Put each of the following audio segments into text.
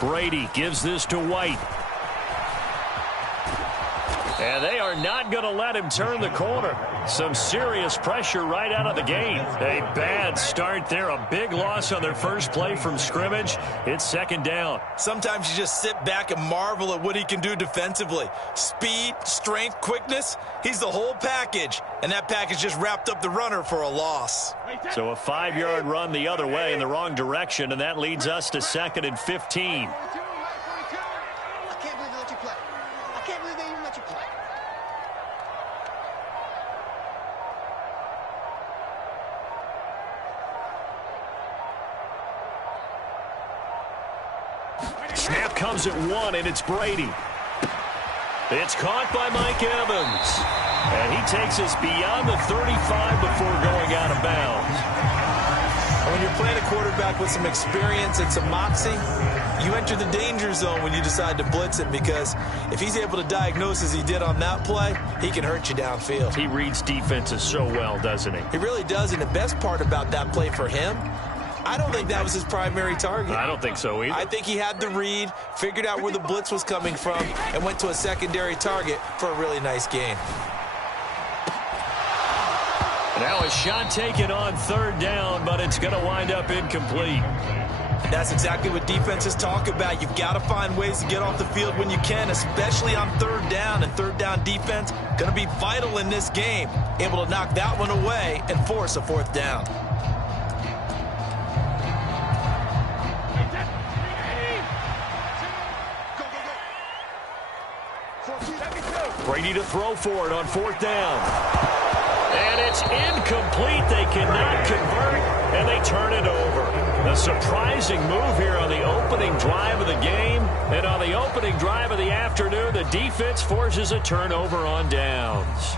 Brady gives this to White. And they are not going to let him turn the corner. Some serious pressure right out of the gate. A bad start there. A big loss on their first play from scrimmage. It's second down. Sometimes you just sit back and marvel at what he can do defensively. Speed, strength, quickness. He's the whole package. And that package just wrapped up the runner for a loss. So a 5-yard run the other way in the wrong direction, and that leads us to 2nd and 15. Snap comes at 1, and it's Brady. It's caught by Mike Evans. And he takes us beyond the 35 before going out of bounds. When you're playing a quarterback with some experience and some moxie, you enter the danger zone when you decide to blitz him, because if he's able to diagnose as he did on that play, he can hurt you downfield. He reads defenses so well, doesn't he? He really does, and the best part about that play for him, I don't think that was his primary target. I don't think so either. I think he had the read, figured out where the blitz was coming from, and went to a secondary target for a really nice gain. Now a shot taken on 3rd down, but it's going to wind up incomplete. That's exactly what defenses talk about. You've got to find ways to get off the field when you can, especially on 3rd down. And 3rd down defense going to be vital in this game. Able to knock that one away and force a 4th down. Brady to throw for it on 4th down. And it's incomplete. They cannot convert, and they turn it over. A surprising move here on the opening drive of the game. And on the opening drive of the afternoon, the defense forces a turnover on downs.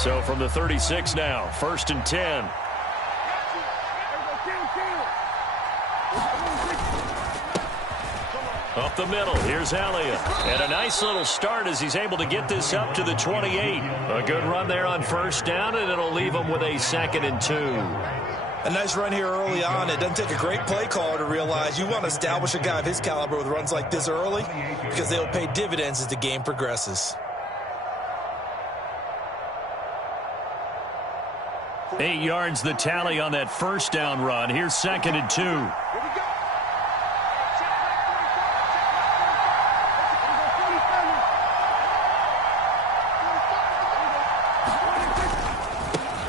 So from the 36 now, 1st and 10. Up the middle, here's Elliott. And a nice little start as he's able to get this up to the 28. A good run there on 1st down, and it'll leave him with a 2nd and 2. A nice run here early on. It doesn't take a great play caller to realize you want to establish a guy of his caliber with runs like this early, because they'll pay dividends as the game progresses. 8 yards the tally on that 1st down run. Here's 2nd and 2.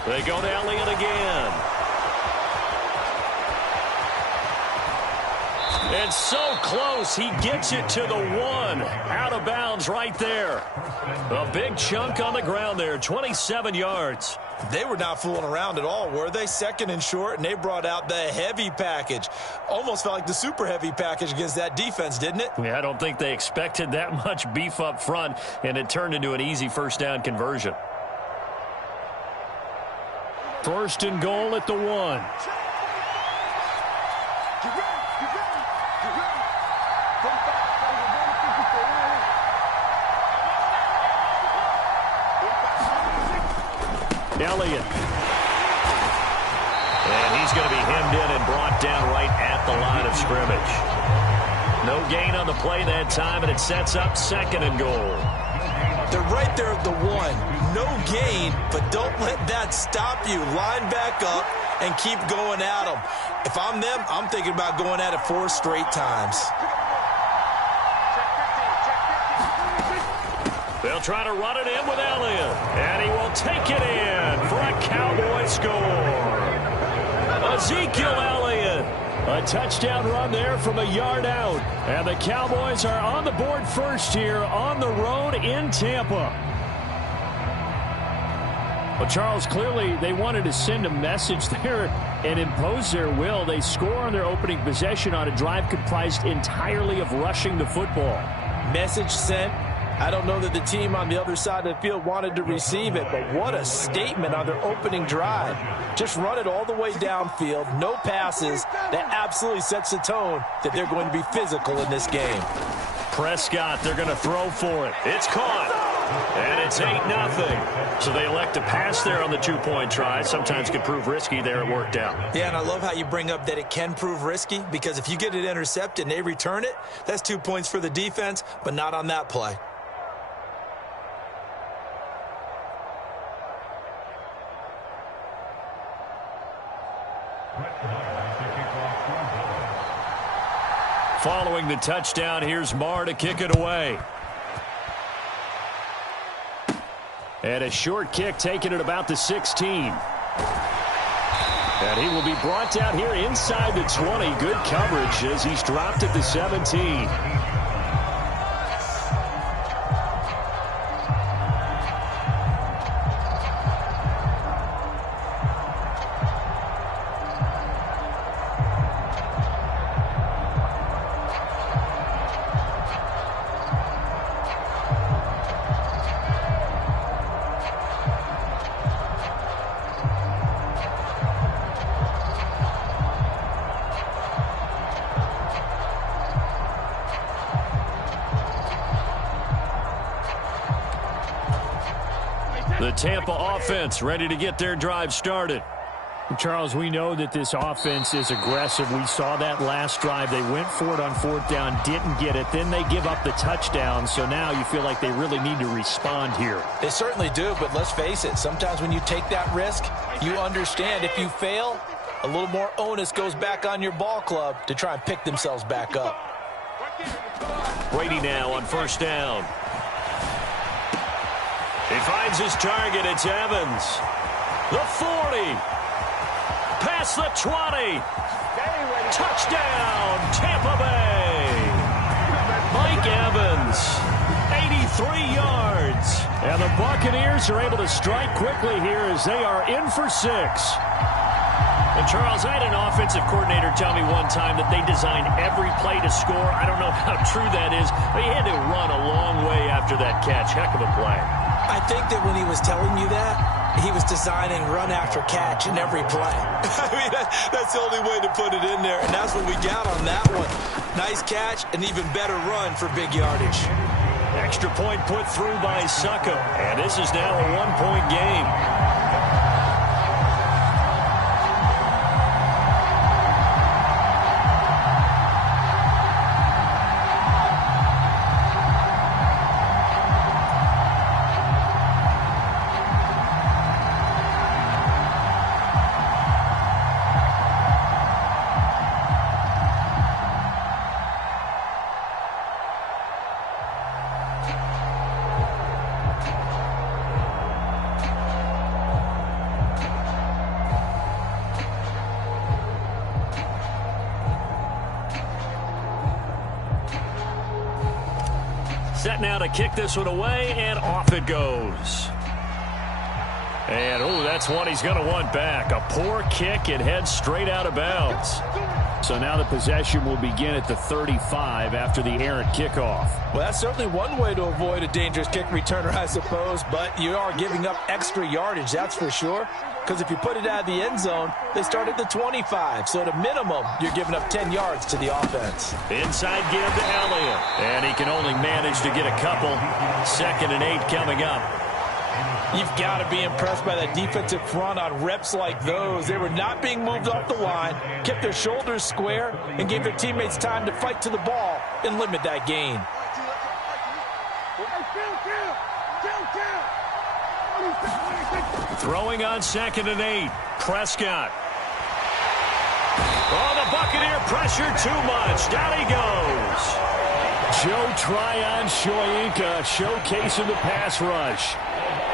They go to Elliott again. And so close, he gets it to the 1. Out of bounds right there. A big chunk on the ground there, 27 yards. They were not fooling around at all, were they? 2nd and short, and they brought out the heavy package. Almost felt like the super heavy package against that defense, didn't it? Yeah, I don't think they expected that much beef up front, and it turned into an easy 1st down conversion. 1st and goal at the 1. Elliott. And he's going to be hemmed in and brought down right at the line of scrimmage. No gain on the play that time, and it sets up 2nd and goal. They're right there at the 1. No gain, but don't let that stop you. Line back up and keep going at them. If I'm them, I'm thinking about going at it 4 straight times. They'll try to run it in with Elliott, and he will take it in for a Cowboy score. Ezekiel Elliott, a touchdown run there from a yard out, and the Cowboys are on the board first here on the road in Tampa. Well, Charles, clearly they wanted to send a message there and impose their will. They score on their opening possession on a drive comprised entirely of rushing the football. Message sent. I don't know that the team on the other side of the field wanted to receive it, but what a statement on their opening drive. Just run it all the way downfield, no passes. That absolutely sets the tone that they're going to be physical in this game. Prescott, they're going to throw for it. It's caught. And it's 8-0. So they elect to pass there on the two-point try. Sometimes could prove risky. There it worked out. Yeah, and I love how you bring up that it can prove risky, because if you get it intercepted and they return it, that's 2 points for the defense, but not on that play. Following the touchdown, here's Marr to kick it away. And a short kick taken at about the 16. And he will be brought down here inside the 20. Good coverage as he's dropped at the 17. The Tampa offense ready to get their drive started. Charles, we know that this offense is aggressive. We saw that last drive. They went for it on fourth down, didn't get it. Then they give up the touchdown. So now you feel like they really need to respond here. They certainly do, but let's face it. Sometimes when you take that risk, you understand if you fail, a little more onus goes back on your ball club to try and pick themselves back up. Brady now on first down. He finds his target. It's Evans. The 40. Past the 20. Touchdown, Tampa Bay. Mike Evans, 83 yards. And the Buccaneers are able to strike quickly here as they are in for 6. And Charles, I had an offensive coordinator tell me one time that they designed every play to score. I don't know how true that is, but he had to run a long way after that catch. Heck of a play. I think that when he was telling you that, he was designing run after catch in every play. I mean, that's the only way to put it in there, and that's what we got on that one. Nice catch, an even better run for big yardage. Extra point put through by Succo, and this is now a one-point game. Set now to kick this one away, and off it goes. And, oh, that's one he's going to want back. A poor kick. It heads straight out of bounds. So now the possession will begin at the 35 after the errant kickoff. Well, that's certainly one way to avoid a dangerous kick returner, I suppose, but you are giving up extra yardage, that's for sure. Because if you put it out of the end zone, they start at the 25. So at a minimum, you're giving up 10 yards to the offense. Inside give to Elliott. And he can only manage to get a couple. 2nd and 8 coming up. You've got to be impressed by that defensive front on reps like those. They were not being moved off the line, kept their shoulders square, and gave their teammates time to fight to the ball and limit that gain. Throwing on 2nd and 8. Prescott. Oh, the Buccaneer pressure too much. Down he goes. Joe Tryon Shoyinka showcasing the pass rush.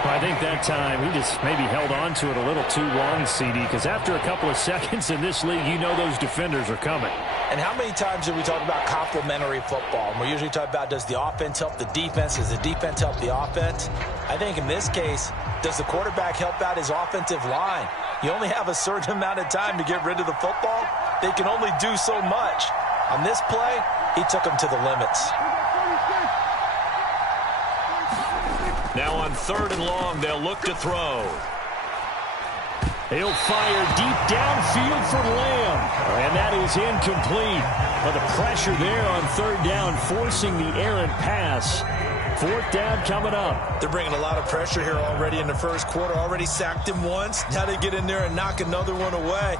I think that time he just maybe held on to it a little too long, CD, because after a couple of seconds in this league, you know those defenders are coming. And how many times do we talk about complementary football? And we usually talk about, does the offense help the defense? Does the defense help the offense? I think in this case, does the quarterback help out his offensive line? You only have a certain amount of time to get rid of the football. They can only do so much. On this play, he took them to the limits. Now on 3rd and long, they'll look to throw. He'll fire deep downfield for Lamb. And that is incomplete. But the pressure there on 3rd down, forcing the errant pass. 4th down coming up. They're bringing a lot of pressure here already in the first quarter. Already sacked him once. Now they get in there and knock another one away.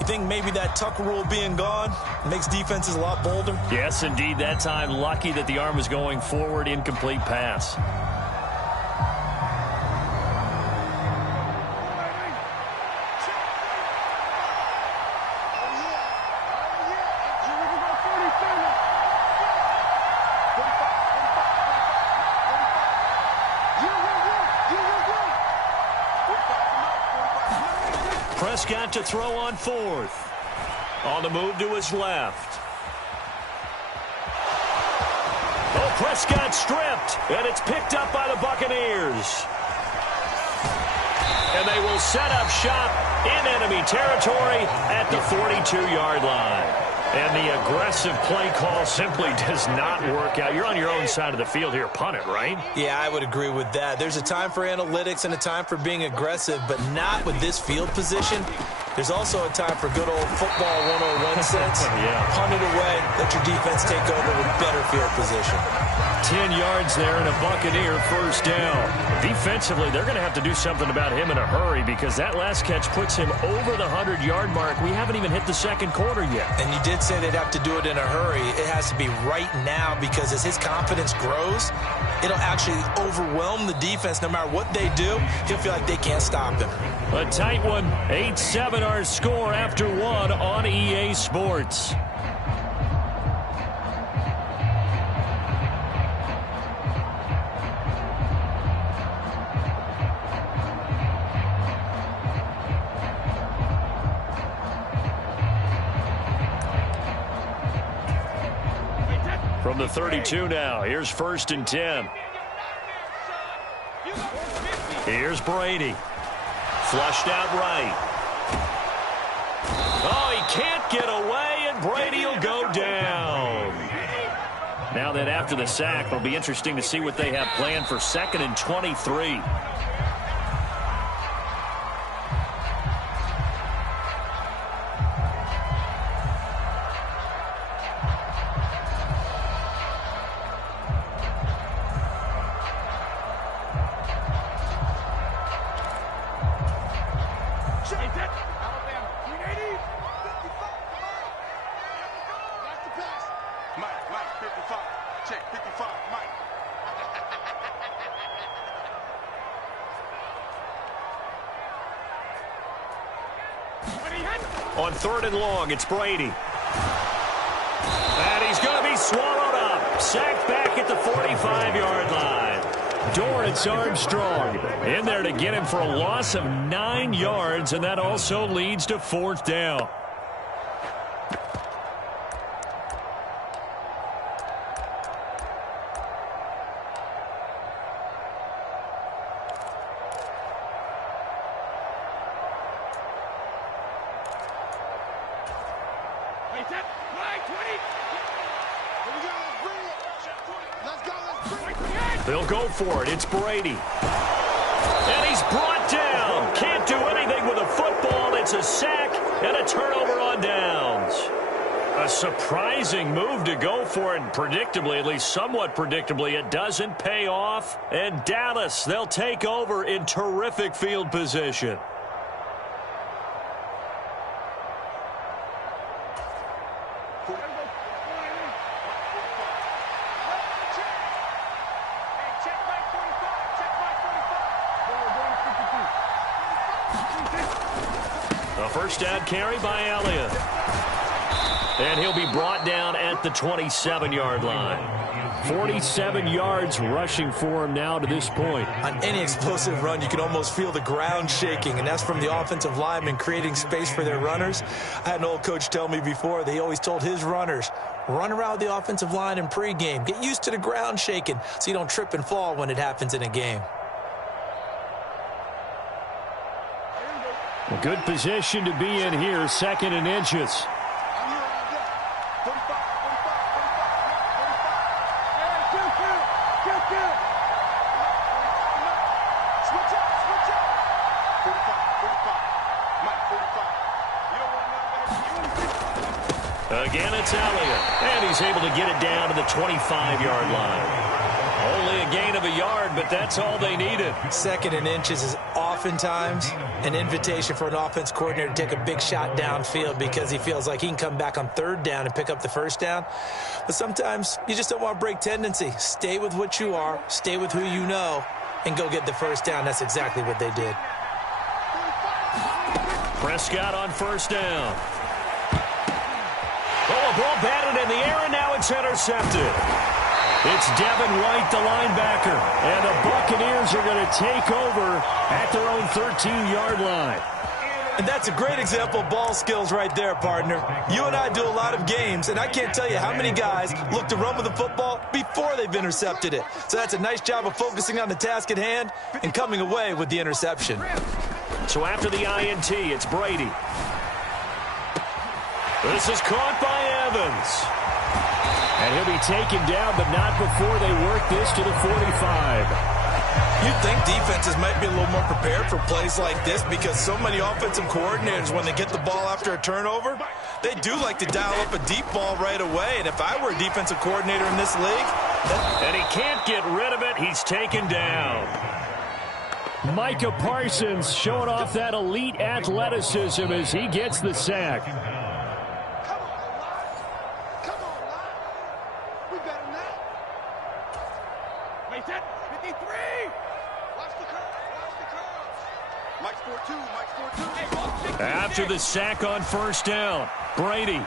You think maybe that Tucker rule being gone makes defenses a lot bolder? Yes, indeed. That time, lucky that the arm was going forward. Incomplete pass. Prescott to throw on 4th. On the move to his left. Oh, Prescott stripped, and it's picked up by the Buccaneers. And they will set up shop in enemy territory at the 42-yard line. And the aggressive play call simply does not work out. You're on your own side of the field here. Punt it, right? Yeah, I would agree with that. There's a time for analytics and a time for being aggressive, but not with this field position. There's also a time for good old football 101 sense. Yeah. Punt it away. Let your defense take over with better field position. 10 yards there and a Buccaneer 1st down. Defensively, they're going to have to do something about him in a hurry because that last catch puts him over the 100-yard mark. We haven't even hit the 2nd quarter yet. And you did say they'd have to do it in a hurry. It has to be right now because as his confidence grows, it'll actually overwhelm the defense. No matter what they do, he'll feel like they can't stop him. A tight one. 8-7 our score after 1 on EA Sports. From the 32 now, here's 1st and 10. Here's Brady. Flushed out right. Oh, he can't get away, and Brady will go down. Now that after the sack, it'll be interesting to see what they have planned for 2nd and 23. On 3rd and long, it's Brady. And he's going to be swallowed up. Sacked back at the 45-yard line. Dorrance Armstrong in there to get him for a loss of 9 yards, and that also leads to 4th down. They'll go for it. It's Brady. And he's brought down. Can't do anything with a football. It's a sack and a turnover on downs. A surprising move to go for it. And predictably, at least somewhat predictably, it doesn't pay off. And Dallas, they'll take over in terrific field position. First down carry by Elliott. And he'll be brought down at the 27-yard line. 47 yards rushing for him now to this point. On any explosive run, you can almost feel the ground shaking, and that's from the offensive linemen creating space for their runners. I had an old coach tell me before, they always told his runners, run around the offensive line in pregame. Get used to the ground shaking so you don't trip and fall when it happens in a game. A good position to be in here, 2nd and inches. Again, it's Elliott. And he's able to get it down to the 25-yard line. Only a gain of a yard, but that's all they needed. 2nd and inches is oftentimes an invitation for an offense coordinator to take a big shot downfield because he feels like he can come back on 3rd down and pick up the 1st down. But sometimes you just don't want to break tendency. Stay with what you are, stay with who you know, and go get the 1st down. That's exactly what they did. Prescott on 1st down. Oh, a ball batted in the air, and now it's intercepted. It's Devin White, the linebacker, and the Buccaneers are going to take over at their own 13-yard line. And that's a great example of ball skills right there, partner. You and I do a lot of games, and I can't tell you how many guys look to run with the football before they've intercepted it. So that's a nice job of focusing on the task at hand and coming away with the interception. So after the INT, it's Brady. This is caught by Evans. And he'll be taken down, but not before they work this to the 45. You'd think defenses might be a little more prepared for plays like this because so many offensive coordinators, when they get the ball after a turnover, they do like to dial up a deep ball right away. And if I were a defensive coordinator in this league... And he can't get rid of it. He's taken down. Micah Parsons showing off that elite athleticism as he gets the sack. After the sack on 1st down, Brady.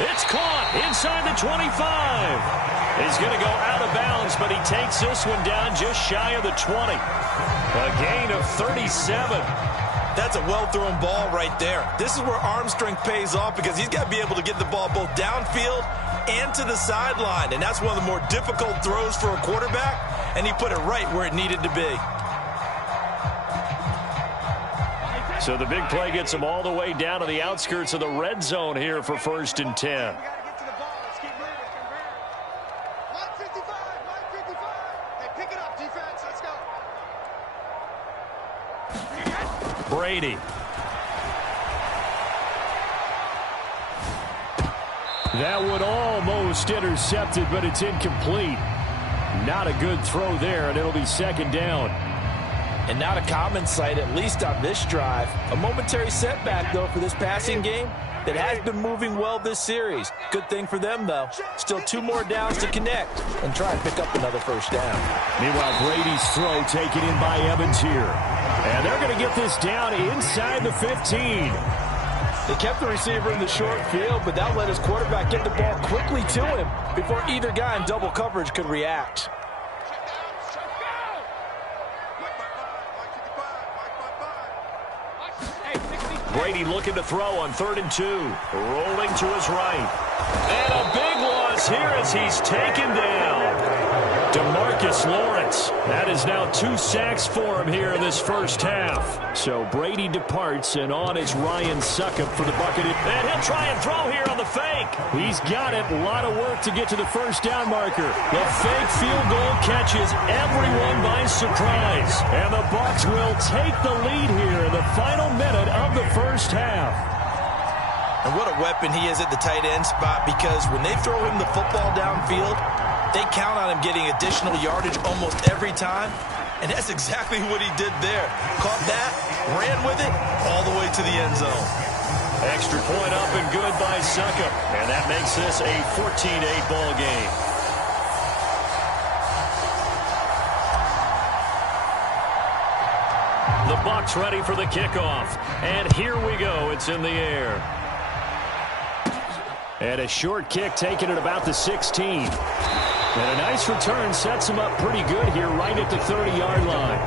It's caught inside the 25. He's going to go out of bounds, but he takes this one down just shy of the 20. A gain of 37. That's a well-thrown ball right there. This is where arm strength pays off because he's got to be able to get the ball both downfield and to the sideline. And that's one of the more difficult throws for a quarterback, and he put it right where it needed to be. So the big play gets him all the way down to the outskirts of the red zone here for 1st and 10. Brady. That one almost intercepted, but it's incomplete. Not a good throw there, and it'll be 2nd down. And not a common sight, at least on this drive. A momentary setback, though, for this passing game that has been moving well this series. Good thing for them, though. Still 2 more downs to connect and try and pick up another 1st down. Meanwhile, Brady's throw taken in by Evans here. And they're going to get this down inside the 15. They kept the receiver in the short field, but that let his quarterback get the ball quickly to him before either guy in double coverage could react. Brady looking to throw on 3rd and 2. Rolling to his right. And a big loss here as he's taken down. DeMarcus Lawrence. That is now 2 sacks for him here in this 1st half. So Brady departs, and on is Ryan Succop for the Buccaneers. And he'll try and throw here on the fake. He's got it. A lot of work to get to the 1st down marker. The fake field goal catches everyone by surprise. And the Bucs will take the lead here in the final minute of the 1st half. And what a weapon he is at the tight end spot, because when they throw him the football downfield, they count on him getting additional yardage almost every time. And that's exactly what he did there. Caught that, ran with it, all the way to the end zone. Extra point up and good by Succop. And that makes this a 14-8 ball game. The Bucs ready for the kickoff. And here we go. It's in the air. And a short kick taken at about the 16. And a nice return sets him up pretty good here right at the 30-yard line.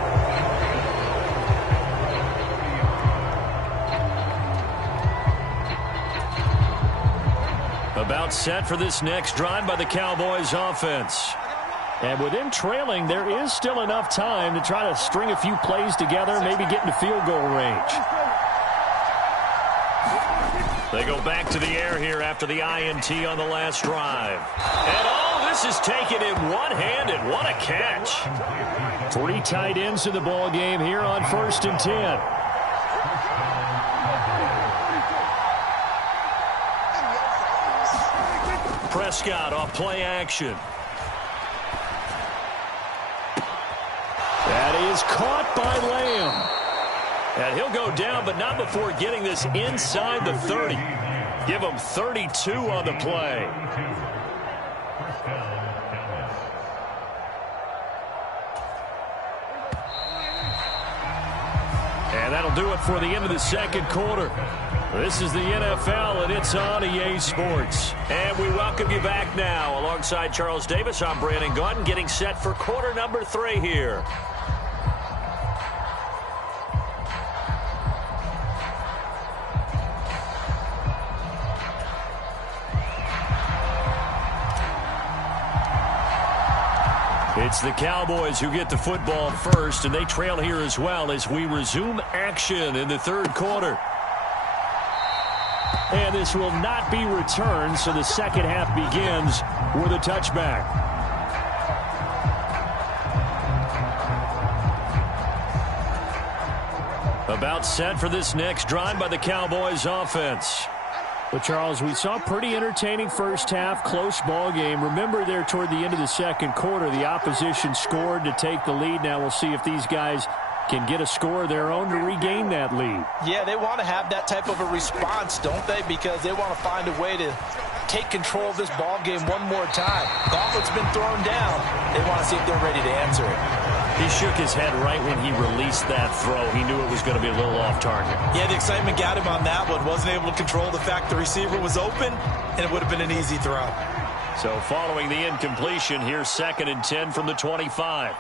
About set for this next drive by the Cowboys offense. And with them trailing, there is still enough time to try to string a few plays together, maybe get into field goal range. They go back to the air here after the INT on the last drive. And oh, this is taken in one-handed. What a catch. 3 tight ends in the ball game here on 1st and 10. Prescott off play action. That is caught by Lamb. And he'll go down, but not before getting this inside the 30. Give him 32 on the play. And that'll do it for the end of the second quarter. This is the NFL, and it's on EA Sports. And we welcome you back now. Alongside Charles Davis, I'm Brandon Gaudin, getting set for quarter number 3 here. It's the Cowboys who get the football first, and they trail here as well as we resume action in the third quarter. And this will not be returned, so the second half begins with a touchback. About set for this next drive by the Cowboys offense. But, Charles, we saw a pretty entertaining first half, close ball game. Remember there toward the end of the second quarter, the opposition scored to take the lead. Now we'll see if these guys can get a score of their own to regain that lead. Yeah, they want to have that type of a response, don't they? Because they want to find a way to take control of this ball game one more time. Gauntlet's been thrown down. They want to see if they're ready to answer it. He shook his head right when he released that throw. He knew it was going to be a little off target. Yeah, the excitement got him on that one. Wasn't able to control the fact the receiver was open, and it would have been an easy throw. So following the incompletion, here's 2nd and 10 from the 25.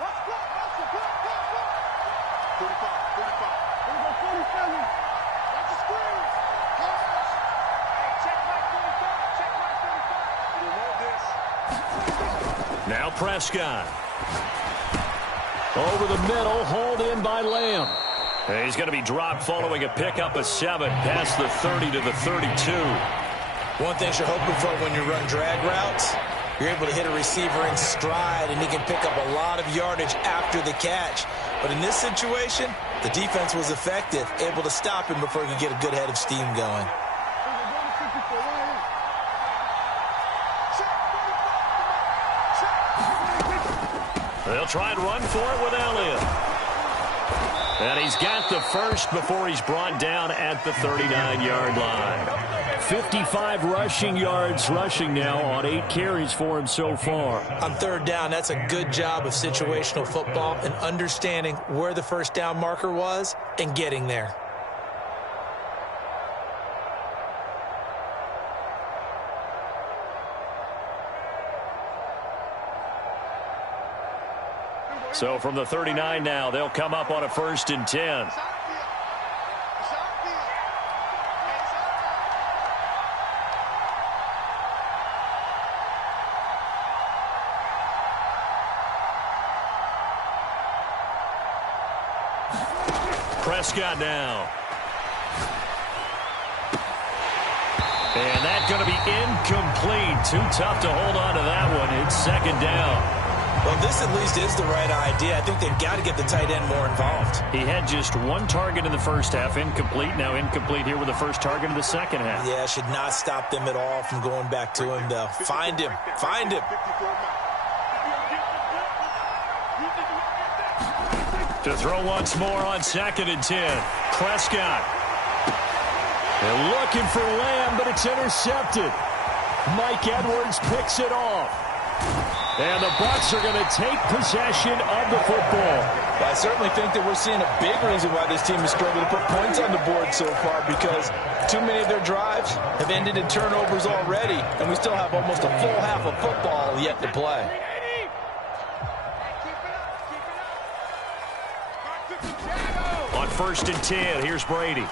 Now Prescott. Over the middle, hauled in by Lamb. And he's going to be dropped following a pickup of 7 past the 30 to the 32. One thing you're hoping for when you run drag routes, you're able to hit a receiver in stride, and he can pick up a lot of yardage after the catch. But in this situation, the defense was effective, able to stop him before he could get a good head of steam going. They'll try and run for it with Elliott. And he's got the first before he's brought down at the 39-yard line. 55 rushing yards rushing now on 8 carries for him so far. On third down, that's a good job of situational football and understanding where the first down marker was and getting there. So from the 39 now, they'll come up on a 1st and 10. Prescott now. And that's going to be incomplete. Too tough to hold on to that one. It's 2nd down. Well, this at least is the right idea. I think they've got to get the tight end more involved. He had just 1 target in the first half, incomplete. Now incomplete here with the first target in the second half. Yeah, should not stop them at all from going back to him, though. Find him. Find him. To throw once more on 2nd and 10. Prescott. They're looking for Lamb, but it's intercepted. Mike Edwards picks it off. And the Bucs are going to take possession of the football. Well, I certainly think that we're seeing a big reason why this team is struggling to put points on the board so far, because too many of their drives have ended in turnovers already, and we still have almost a full half of football yet to play. On 1st and 10, here's Brady.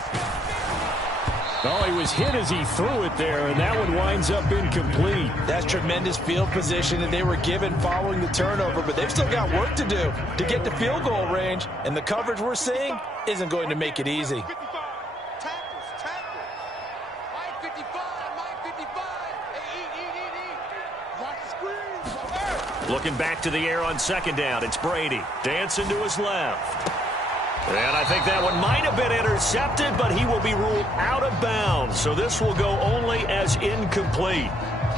Oh, he was hit as he threw it there, and that one winds up incomplete. That's tremendous field position that they were given following the turnover, but they've still got work to do to get to field goal range, and the coverage we're seeing isn't going to make it easy. Looking back to the air on 2nd down, it's Brady. Dancing to his left. And I think that one might have been intercepted, but he will be ruled out of bounds. So this will go only as incomplete.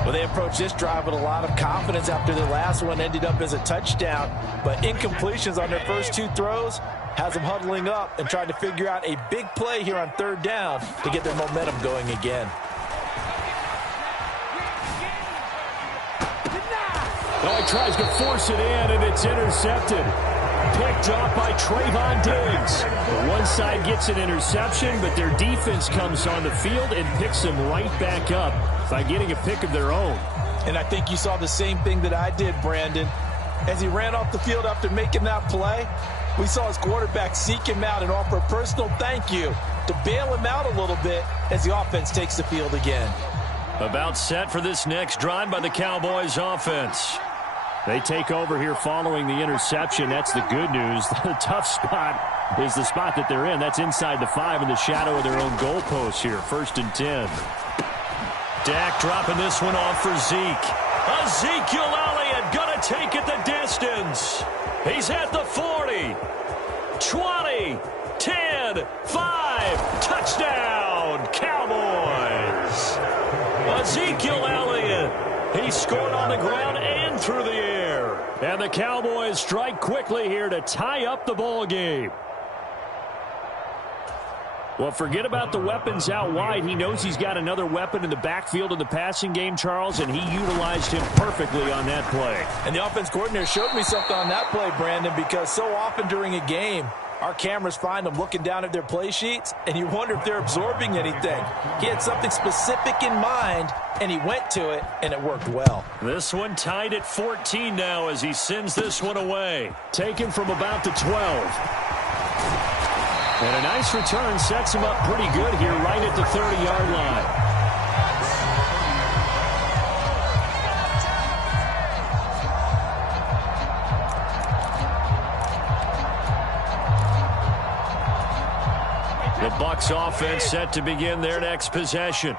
Well, they approached this drive with a lot of confidence after the last one ended up as a touchdown. But incompletions on their first two throws has them huddling up and trying to figure out a big play here on third down to get their momentum going again. Oh, he tries to force it in, and it's intercepted. Picked off by Trayvon Diggs. One side gets an interception, but their defense comes on the field and picks them right back up by getting a pick of their own. And I think you saw the same thing that I did, Brandon. As he ran off the field after making that play, we saw his quarterback seek him out and offer a personal thank you to bail him out a little bit as the offense takes the field again. About set for this next drive by the Cowboys offense. They take over here following the interception. That's the good news. The tough spot is the spot that they're in. That's inside the 5 in the shadow of their own goalpost here. 1st and 10. Dak dropping this one off for Zeke. Ezekiel Elliott going to take it the distance. He's at the 40, 20, 10, 5. Touchdown, Cowboys. Ezekiel Elliott. He scored on the ground and through the air. And the Cowboys strike quickly here to tie up the ball game. Well, forget about the weapons out wide. He knows he's got another weapon in the backfield in the passing game, Charles, and he utilized him perfectly on that play. And the offense coordinator showed me something on that play, Brandon, because so often during a game, our cameras find them looking down at their play sheets, and you wonder if they're absorbing anything. He had something specific in mind, and he went to it, and it worked well. This one tied at 14 now as he sends this one away. Taken from about the 12. And a nice return sets him up pretty good here right at the 30-yard line. The Bucs offense set to begin their next possession.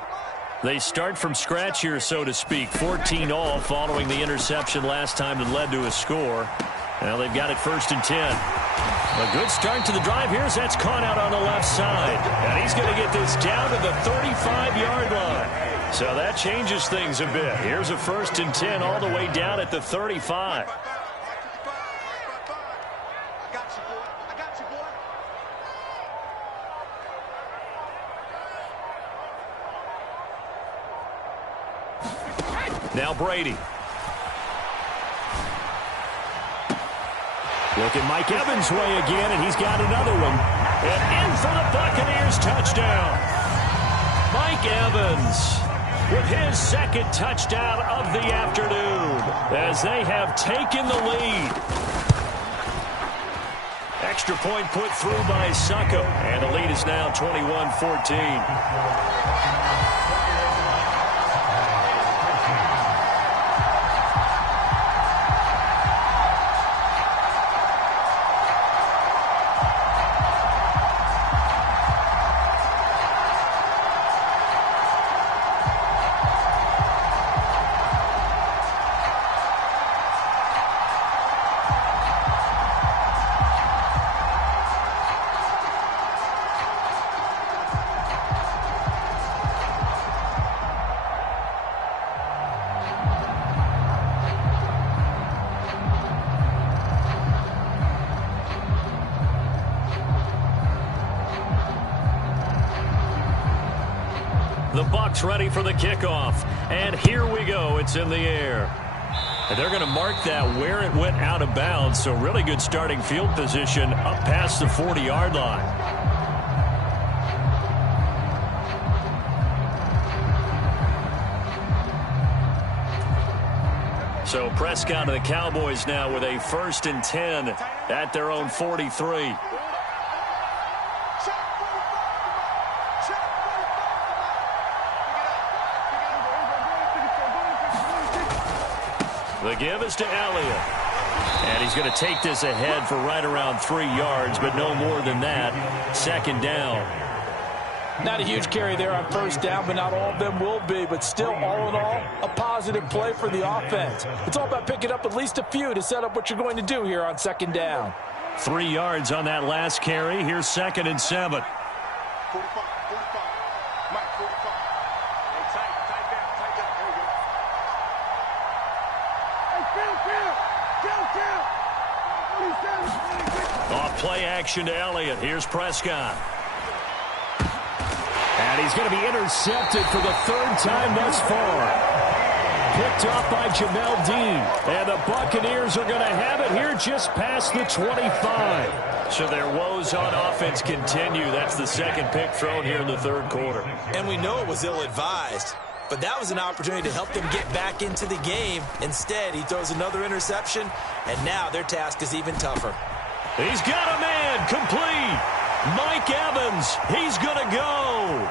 They start from scratch here, so to speak. 14-all following the interception last time that led to a score. Now they've got it 1st and 10. A good start to the drive here as that's caught out on the left side. And he's going to get this down to the 35-yard line. So that changes things a bit. Here's a 1st and 10 all the way down at the 35. Now Brady. Look at Mike Evans' way again, and he's got another one. And in for the Buccaneers touchdown. Mike Evans with his 2nd touchdown of the afternoon as they have taken the lead. Extra point put through by Succo, and the lead is now 21-14. The Bucs ready for the kickoff. And here we go. It's in the air. And they're going to mark that where it went out of bounds. So really good starting field position up past the 40-yard line. So Prescott and the Cowboys now with a 1st and 10 at their own 43. The give is to Elliott. And he's going to take this ahead for right around 3 yards, but no more than that. 2nd down. Not a huge carry there on 1st down, but not all of them will be. But still, all in all, a positive play for the offense. It's all about picking up at least a few to set up what you're going to do here on 2nd down. 3 yards on that last carry. Here's 2nd and 7. Off play action to Elliott. Here's Prescott. And he's going to be intercepted for the third time thus far. Picked off by Jamel Dean. And the Buccaneers are going to have it here just past the 25. So their woes on offense continue. That's the second pick thrown here in the third quarter. And we know it was ill-advised. But that was an opportunity to help them get back into the game. Instead, he throws another interception, and now their task is even tougher. He's got a man complete. Mike Evans, he's going to go.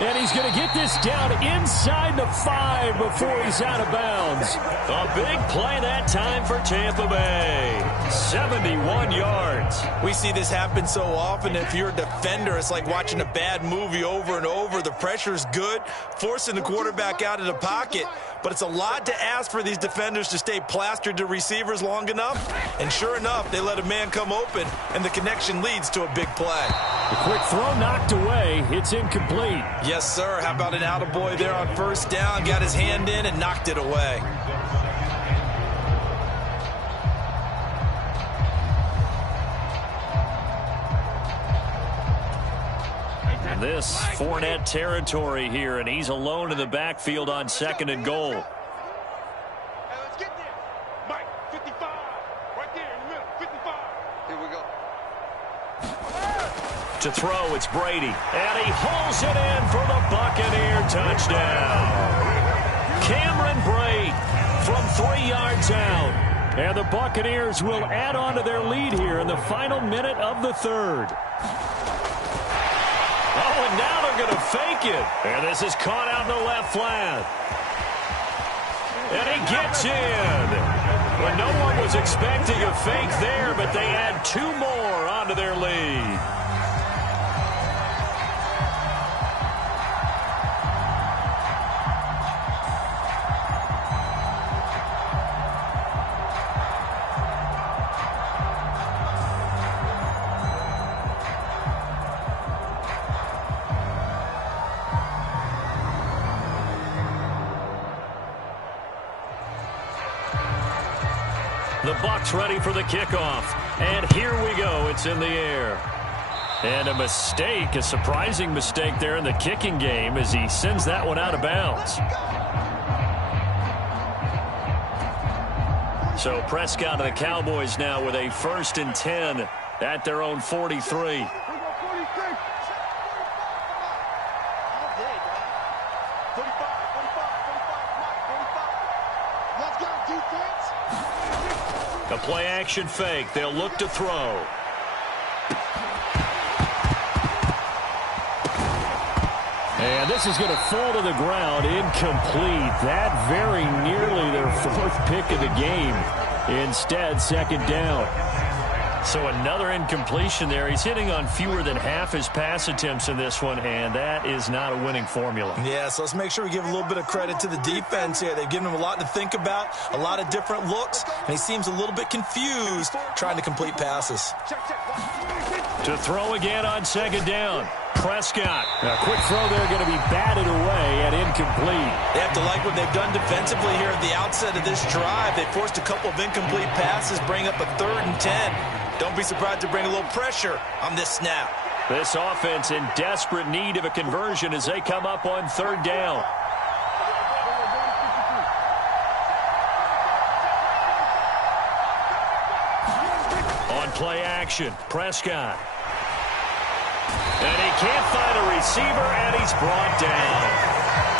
And he's going to get this down inside the 5 before he's out of bounds. A big play that time for Tampa Bay. 71 yards. We see this happen so often. If you're a defender, it's like watching a bad movie over and over. The pressure's good, forcing the quarterback out of the pocket. But it's a lot to ask for these defenders to stay plastered to receivers long enough. And sure enough, they let a man come open, and the connection leads to a big play. The quick throw knocked away. It's incomplete. Yes, sir. How about an attaboy there on first down? Got his hand in and knocked it away. And this Fournette territory here, and he's alone in the backfield on 2nd and goal. Hey, let's get there. Mike, 55. Right there in the middle, 55. Here we go. To throw, it's Brady. And he hauls it in for the Buccaneer touchdown. Cameron Brate from 3 yards out. And the Buccaneers will add on to their lead here in the final minute of the third. Oh, and now they're going to fake it. And this is caught out in the left flat. And he gets in. Well, no one was expecting a fake there, but they add 2 more onto their lead. The Bucs ready for the kickoff. And here we go. It's in the air. And a mistake, a surprising mistake there in the kicking game as he sends that one out of bounds. So Prescott and the Cowboys now with a 1st and 10 at their own 43. A play-action fake. They'll look to throw. And this is going to fall to the ground. Incomplete. That very nearly their 4th pick of the game. Instead, 2nd down. So another incompletion there. He's hitting on fewer than half his pass attempts in this one, and that is not a winning formula. Yeah, so let's make sure we give a little bit of credit to the defense here. They've given him a lot to think about, a lot of different looks, and he seems a little bit confused trying to complete passes. To throw again on 2nd down. Prescott. A quick throw there going to be batted away and incomplete. They have to like what they've done defensively here at the outset of this drive. They forced a couple of incomplete passes, bring up a 3rd and 10. Don't be surprised to bring a little pressure on this snap. This offense in desperate need of a conversion as they come up on 3rd down. On play action, Prescott. And he can't find a receiver, and he's brought down.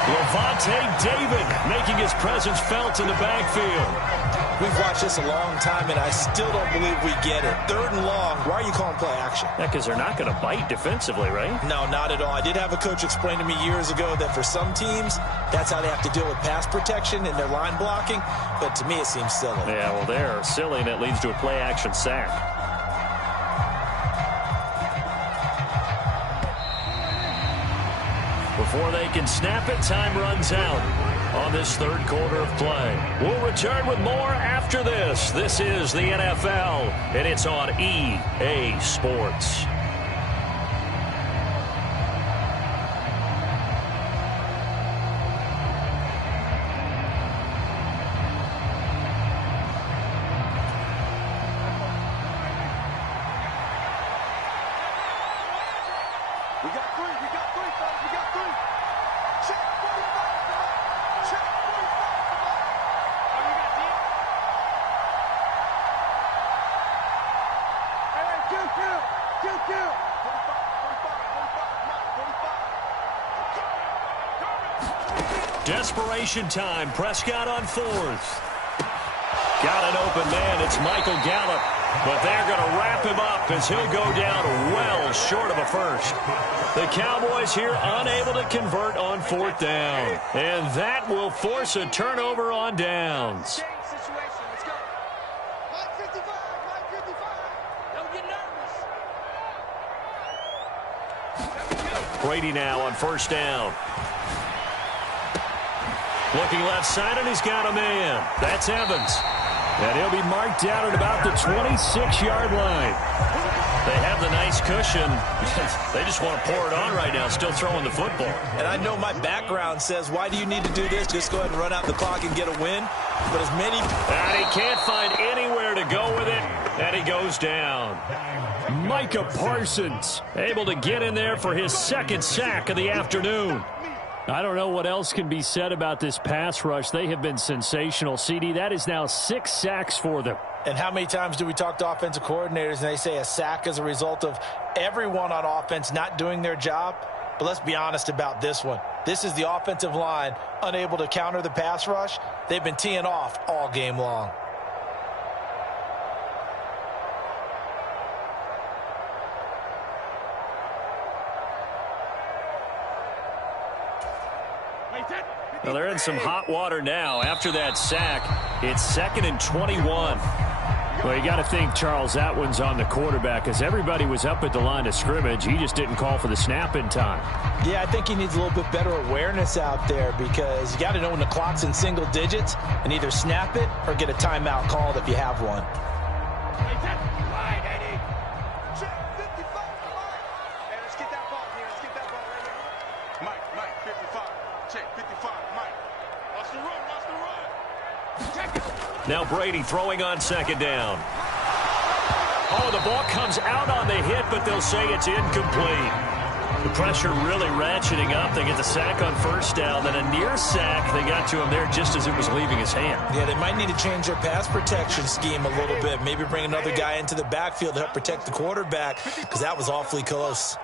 Levante David making his presence felt in the backfield. We've watched this a long time, and I still don't believe we get it. 3rd and long. Why are you calling play action? Yeah, because they're not going to bite defensively, right? No, not at all. I did have a coach explain to me years ago that for some teams, that's how they have to deal with pass protection and their line blocking. But to me, it seems silly. Yeah, well, they're silly, and it leads to a play action sack. Before they can snap it, time runs out on this 3rd quarter of play. We'll return with more after this. This is the NFL, and it's on EA Sports. three. We got three, fellas. We got three. Check 45. Check 45. Oh, you got deep? Hey, two kill. 45, 45. Desperation time. Prescott on fourth. Got an open man. It's Michael Gallup. But they're going to wrap him up as he'll go down well short of a first. The Cowboys here unable to convert on fourth down. And that will force a turnover on downs. Let's go. Mike 55. Mike 55. Don't get nervous. Brady now on first down. Looking left side, and he's got a man. That's Evans. And he'll be marked out at about the 26-yard line. They have the nice cushion. They just want to pour it on right now, still throwing the football. And I know my background says, why do you need to do this? Just go ahead and run out the clock and get a win. But as many... And he can't find anywhere to go with it, and he goes down. Micah Parsons able to get in there for his second sack of the afternoon. I don't know what else can be said about this pass rush. They have been sensational. CD, that is now 6 sacks for them. And how many times do we talk to offensive coordinators and they say a sack is a result of everyone on offense not doing their job? But let's be honest about this one. This is the offensive line unable to counter the pass rush. They've been teeing off all game long. Well, they're in some hot water now. After that sack, it's 2nd and 21. Well, you got to think, Charles, that one's on the quarterback as everybody was up at the line of scrimmage. He just didn't call for the snap in time. Yeah, I think he needs a little bit better awareness out there because you got to know when the clock's in single digits and either snap it or get a timeout called if you have one. Now Brady throwing on second down. Oh, the ball comes out on the hit, but they'll say it's incomplete. The pressure really ratcheting up. They get the sack on first down, then a near sack. They got to him there just as it was leaving his hand. Yeah, they might need to change their pass protection scheme a little bit. Maybe bring another guy into the backfield to help protect the quarterback because that was awfully close.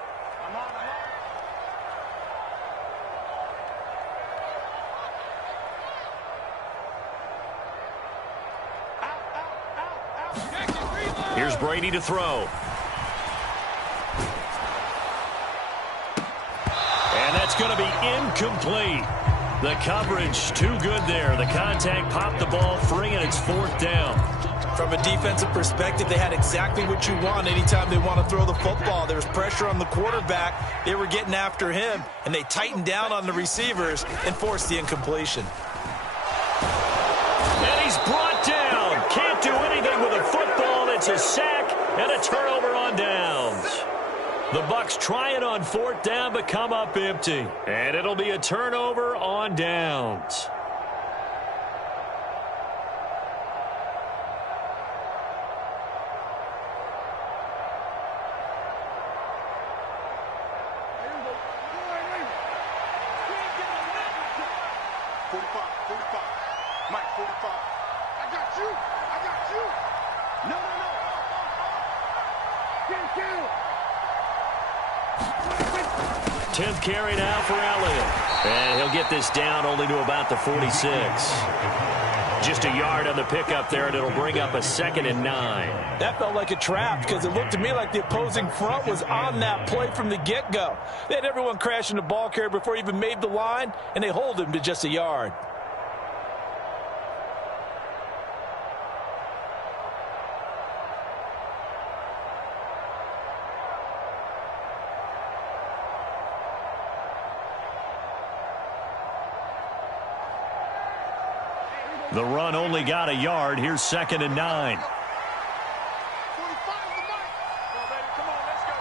Here's Brady to throw. And that's going to be incomplete. The coverage too good there. The contact popped the ball free, and it's fourth down. From a defensive perspective, they had exactly what you want anytime they want to throw the football. There was pressure on the quarterback. They were getting after him, and they tightened down on the receivers and forced the incompletion. And he's brought down. Can't do anything with a football. It's a sack and a turnover on downs. The Bucs try it on fourth down, but come up empty. And it'll be a turnover on downs. Mike 45. I got you. I got you. No. 10th carry now for Elliott. And he'll get this down only to about the 46. Just a yard on the pickup there, and it'll bring up a 2nd and 9. That felt like a trap because it looked to me like the opposing front was on that play from the get-go. They had everyone crashing the ball carrier before he even made the line, and they hold him to just a yard. The run only got a yard. Here's 2nd and 9. 45 is the mark. Come on, baby. Come on, let's go.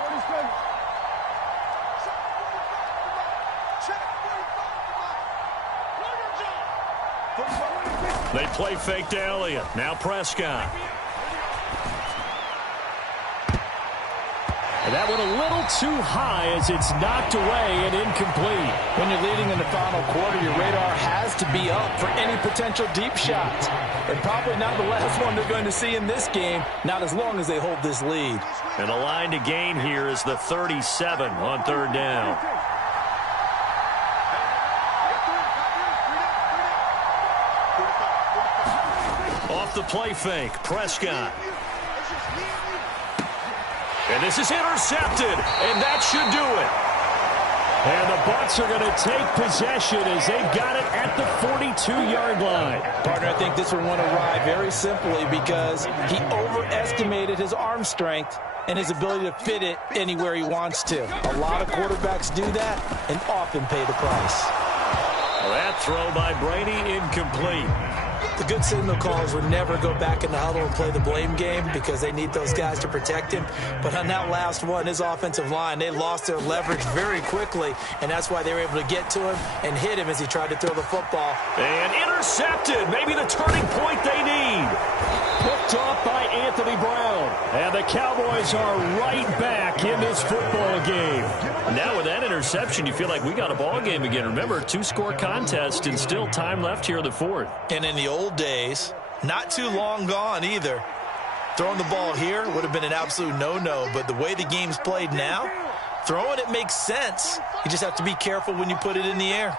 47. Check 45 is the mark. They play fake to Elliott. Now Prescott. And That one a little too high as it's knocked away and incomplete. When you're leading in the final quarter, your radar has to be up for any potential deep shots. And probably not the last one they're going to see in this game, not as long as they hold this lead. And the line to gain here is the 37 on third down. Off the play fake, Prescott. And this is intercepted, and that should do it. And the Bucs are going to take possession as they've got it at the 42-yard line. Partner, I think this one went awry very simply because he overestimated his arm strength and his ability to fit it anywhere he wants to. A lot of quarterbacks do that and often pay the price. That throw by Brady incomplete. The good signal callers would never go back in the huddle and play the blame game because they need those guys to protect him. But on that last one, his offensive line, they lost their leverage very quickly, and that's why they were able to get to him and hit him as he tried to throw the football. And intercepted, maybe the turning point they need. Picked off by Anthony Brown. And the Cowboys are right back in this football game. Now with that interception, you feel like we got a ball game again. Remember, 2-score contest and still time left here in the fourth. And in the old days, not too long gone either, throwing the ball here would have been an absolute no-no. But the way the game's played now, throwing it makes sense. You just have to be careful when you put it in the air.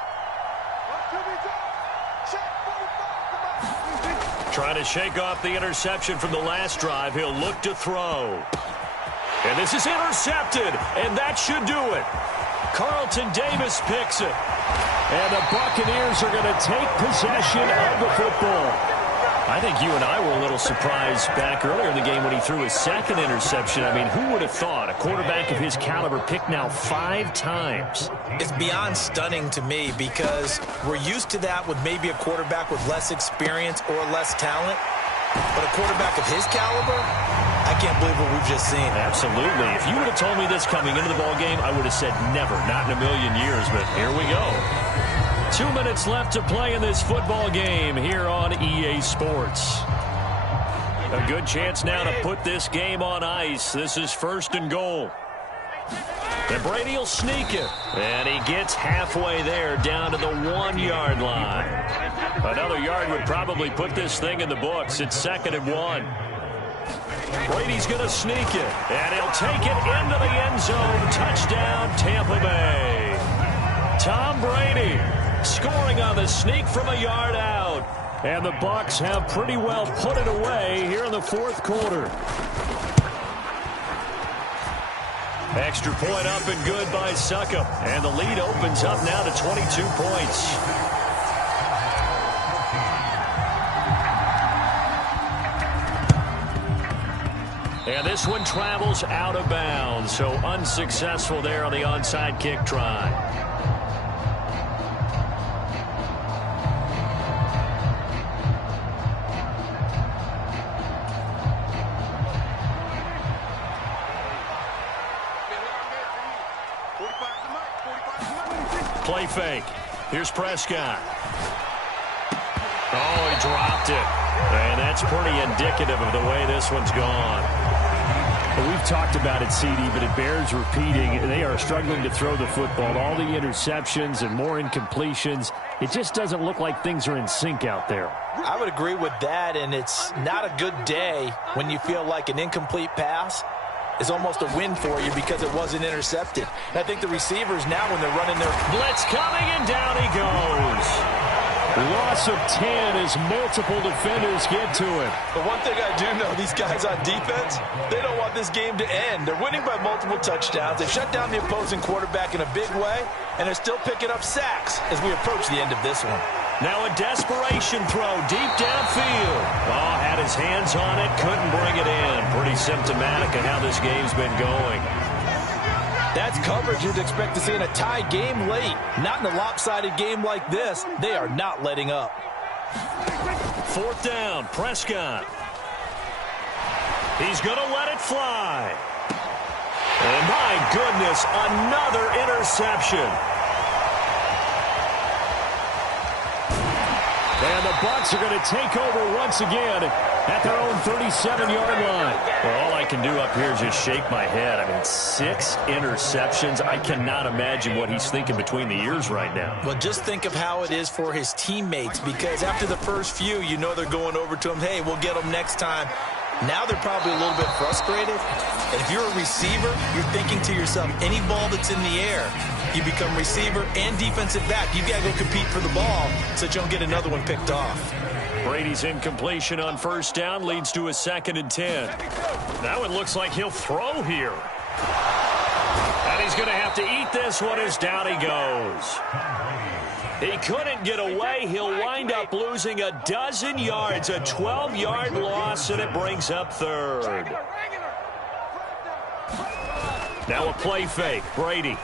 Trying to shake off the interception from the last drive. He'll look to throw. And this is intercepted, and that should do it. Carlton Davis picks it. And the Buccaneers are going to take possession of the football. I think you and I were a little surprised back earlier in the game when he threw his second interception. I mean, who would have thought a quarterback of his caliber picked now 5 times? It's beyond stunning to me because we're used to that with maybe a quarterback with less experience or less talent. But a quarterback of his caliber, I can't believe what we've just seen. Absolutely. If you would have told me this coming into the ballgame, I would have said never, not in a million years. But here we go. 2 minutes left to play in this football game here on EA Sports. A good chance now to put this game on ice. This is 1st and goal. And Brady will sneak it. And he gets halfway there down to the 1-yard line. Another yard would probably put this thing in the books. It's 2nd and 1. Brady's going to sneak it. And he'll take it into the end zone. Touchdown, Tampa Bay. Tom Brady scoring on the sneak from a yard out. And the Bucs have pretty well put it away here in the 4th quarter. Extra point up and good by Succop. And the lead opens up now to 22 points. And this one travels out of bounds. So unsuccessful there on the onside kick try. Play fake. Here's Prescott. Oh, he dropped it. And that's pretty indicative of the way this one's gone. Well, we've talked about it, CD, but it bears repeating. They are struggling to throw the football. All the interceptions and more incompletions. It just doesn't look like things are in sync out there. I would agree with that, and it's not a good day when you feel like an incomplete pass is almost a win for you because it wasn't intercepted. And I think the receivers now, when they're running their blitz coming, and down he goes. Loss of 10 as multiple defenders get to it. But one thing I do know, these guys on defense, they don't want this game to end. They're winning by multiple touchdowns. They shut down the opposing quarterback in a big way, and they're still picking up sacks as we approach the end of this one. Now a desperation throw deep downfield. Oh, had his hands on it, couldn't bring it in. Pretty symptomatic of how this game's been going. That's coverage you'd expect to see in a tie game late. Not in a lopsided game like this. They are not letting up. 4th down, Prescott. He's going to let it fly. And my goodness, another interception. And the Bucs are going to take over once again at their own 37-yard line. Well, all I can do up here is just shake my head. I mean, 6 interceptions. I cannot imagine what he's thinking between the ears right now. Well, just think of how it is for his teammates, because after the first few, you know they're going over to him, hey, we'll get them next time. Now they're probably a little bit frustrated. And if you're a receiver, you're thinking to yourself, any ball that's in the air, you become receiver and defensive back. You've got to go compete for the ball so that you don't get another one picked off. Brady's incompletion on first down leads to a 2nd and 10. That one looks like he'll throw here. And he's going to have to eat this one as down he goes. He couldn't get away. He'll wind up losing a dozen yards, a 12-yard loss, and it brings up 3rd. Now a play fake. Brady.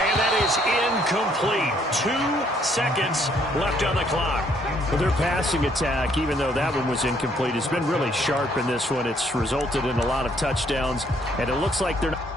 And that is incomplete. 2 seconds left on the clock. Well, their passing attack, even though that one was incomplete, has been really sharp in this one. It's resulted in a lot of touchdowns, and it looks like they're not